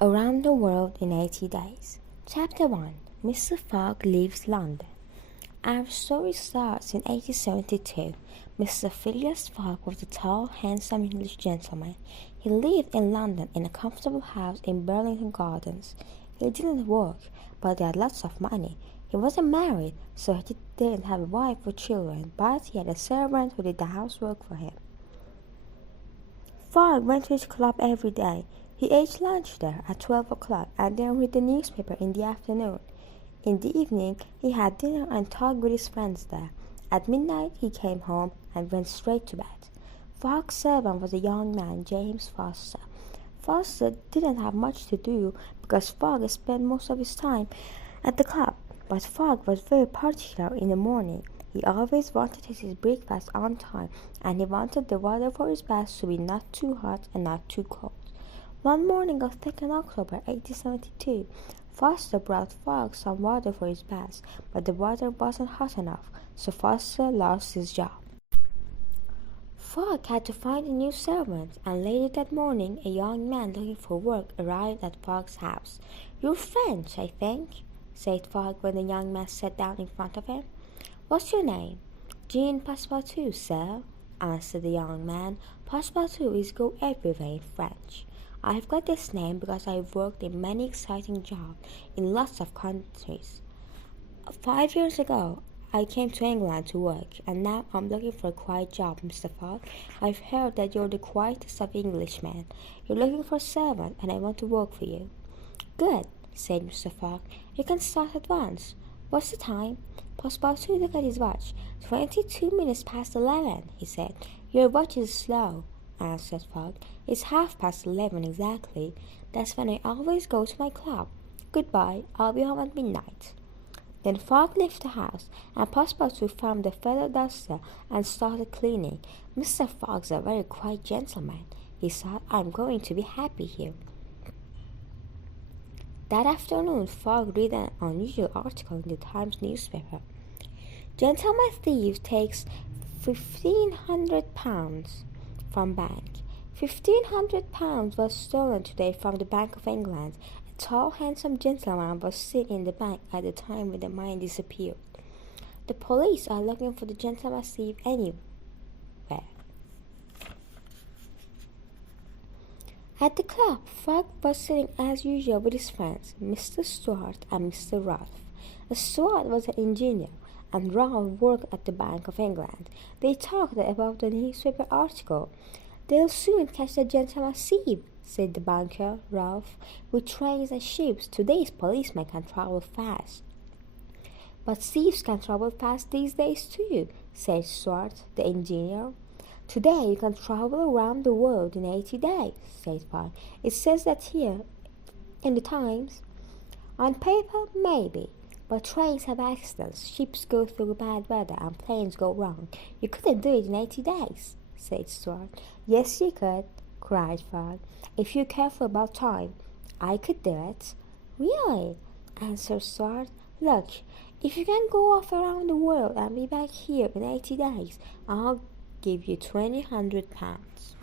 Around the World in 80 Days. Chapter 1. Mr. Fogg Leaves London. Our story starts in 1872. Mr. Phlieas Fogg was a tall, handsome English gentleman. He lived in London in a comfortable house in Burlington Gardens. He didn't work, but he had lots of money. He wasn't married, so he didn't have a wife or children, but he had a servant who did the housework for him. Fogg went to his club every day. He ate lunch there at 12 o'clock and then read the newspaper in the afternoon. In the evening, he had dinner and talked with his friends there. At midnight, he came home and went straight to bed. Fogg's servant was a young man, James Foster. Foster didn't have much to do because Fogg spent most of his time at the club, but Fogg was very particular in the morning. He always wanted his breakfast on time, and he wanted the water for his bath to be not too hot and not too cold. One morning of 2nd October 1872, Foster brought Fogg some water for his bath, but the water wasn't hot enough, so Foster lost his job. Fogg had to find a new servant, and later that morning a young man looking for work arrived at Fogg's house. "You're French, I think," said Fogg when the young man sat down in front of him. "What's your name?" "Jean Passepartout, sir," answered the young man. "Passepartout is go everywhere in French. I've got this name because I've worked in many exciting jobs in lots of countries. 5 years ago, I came to England to work, and now I'm looking for a quiet job, Mr. Fogg. I've heard that you're the quietest of Englishmen. You're looking for a servant, and I want to work for you." "Good," said Mr. Fogg. "You can start at once. What's the time?" Passepartout looked at his watch. 22 minutes past 11, he said. "Your watch is slow," answered Fogg. "It's 11:30 exactly. That's when I always go to my club. Goodbye, I'll be home at midnight." Then Fogg left the house, and Passepartout found the feather duster and started cleaning. "Mr. Fogg's a very quiet gentleman," he thought. "I'm going to be happy here." That afternoon, Fogg read an unusual article in the Times newspaper. "Gentleman thief takes £1,500 from bank." £1,500 was stolen today from the Bank of England. A tall, handsome gentleman was sitting in the bank at the time when the money disappeared. "The police are looking for the gentleman thief anywhere." At the club, Fogg was sitting as usual with his friends, Mr. Stuart and Mr. Ralph. Stuart was an engineer, and Ralph worked at the Bank of England. They talked about the newspaper article. "They'll soon catch the gentleman thief," said the banker, Ralph. "With trains and ships, today's policemen can travel fast." "But thieves can travel fast these days too," said Stuart, the engineer. "Today you can travel around the world in 80 days, said Fogg. "It says that here in the Times." "On paper, maybe. But trains have accidents, ships go through bad weather, and planes go wrong. You couldn't do it in 80 days, said Stuart. "Yes, you could," cried Fogg. "If you're careful about time, I could do it." "Really?" answered Stuart. "Look, if you can go off around the world and be back here in 80 days, I'll give you £200."